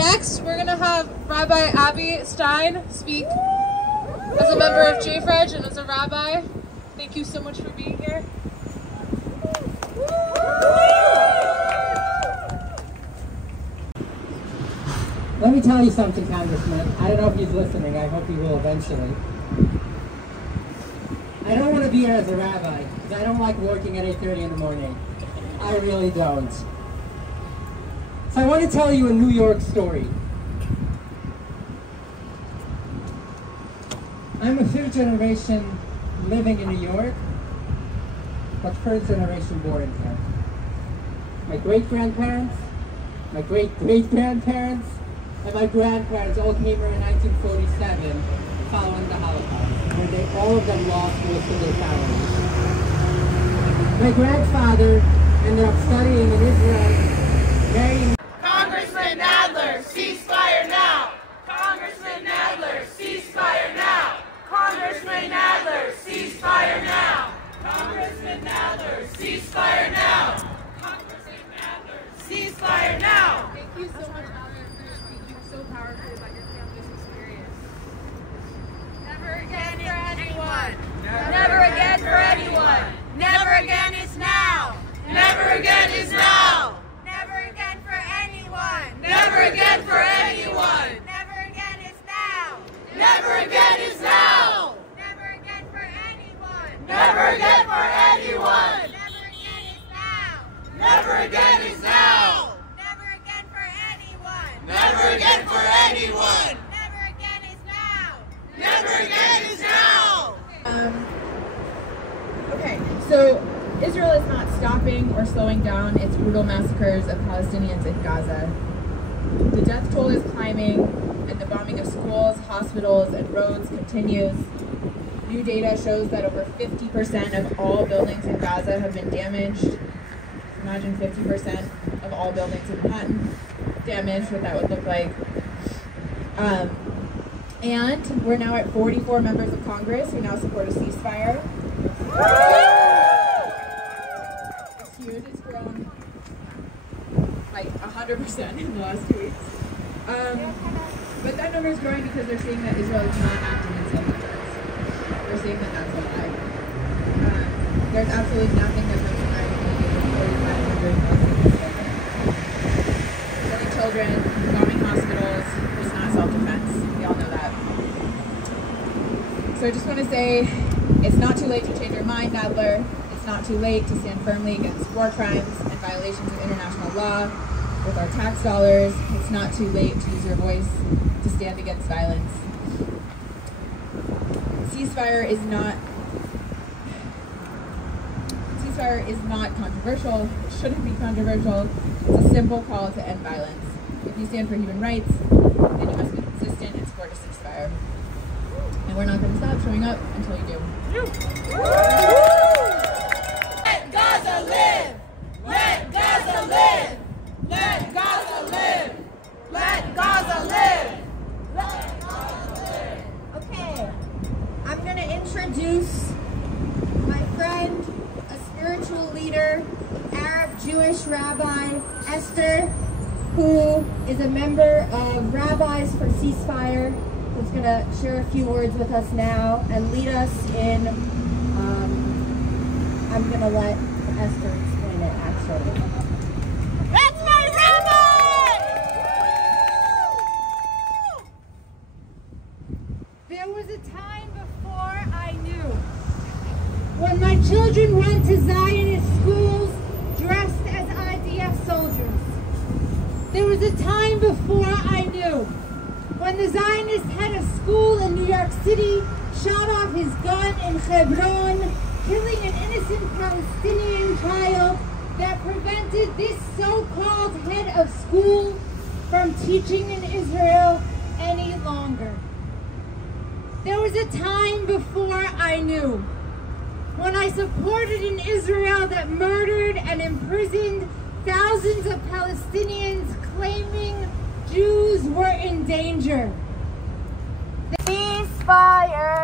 Next, we're going to have Rabbi Abby Stein speak as a member of JFREG and as a rabbi. Thank you so much for being here. Let me tell you something, Congressman. I don't know if he's listening. I hope he will eventually. I don't want to be here as a rabbi because I don't like working at 8:30 in the morning. I really don't. So I want to tell you a New York story. I'm a fifth generation living in New York, but first generation born here. My great-grandparents, my great-great-grandparents, and my grandparents all came here in 1947 following the Holocaust, where all of them lost most of their families. My grandfather ended up studying in Israel, marrying Congressman Nadler, ceasefire now! Congressman Nadler, ceasefire now! Congressman Nadler, ceasefire now! Congressman Nadler, ceasefire now! Congressman Nadler, ceasefire now! Thank you so much, Albert, for speaking so powerfully about your campus experience. Never again for anyone. Never again for anyone! Never again is now! Never again is now! Never again for anyone! Never again for anyone! Never again is now! Never again is now! Never again for anyone! Never again for anyone! Never again is now! Never again is now! Never again for anyone! Never again for anyone! Never again is now! Never again is now! Okay, so Israel is not stopping or slowing down its brutal massacres of Palestinians in Gaza. The death toll is climbing, and the bombing of schools, hospitals, and roads continues. New data shows that over 50% of all buildings in Gaza have been damaged. Imagine 50% of all buildings in Manhattan damaged, what that would look like. And we're now at 44 members of Congress who now support a ceasefire. It's huge, it's grown like 100% in the last 2 weeks. But that number is growing because they're saying that Israel is not acting in self-defense. They're saying that that's a lie. There's absolutely nothing that comes to mind when you get 4,500 killing children, bombing hospitals. It's not self-defense. We all know that. So I just want to say, it's not too late to change your mind, Nadler. It's not too late to stand firmly against war crimes and violations of international law with our tax dollars. It's not too late to use your voice to stand against violence. Ceasefire is not controversial. It shouldn't be controversial. It's a simple call to end violence. If you stand for human rights, then you must be consistent and support a ceasefire. And we're not going to stop showing up until you do. Let Gaza live! Let Gaza live! Let Gaza live! Let Gaza live! Let Gaza live! Okay, I'm going to introduce my friend, a spiritual leader, Arab Jewish rabbi, Esther, who is a member of Rabbis for Ceasefire, who's going to share a few words with us now and lead us in, I'm going to let Esther explain it actually. That's my rabbi! There was a time before I knew, when my children went to Zionist schools dressed as IDF soldiers. There was a time before I knew, when the Zionist head of school in New York City shot off his gun in Hebron, killing an innocent Palestinian child that prevented this so-called head of school from teaching in Israel any longer. There was a time before I knew, when I supported an Israel that murdered and imprisoned thousands of Palestinians claiming Jews were in danger. Ceasefire!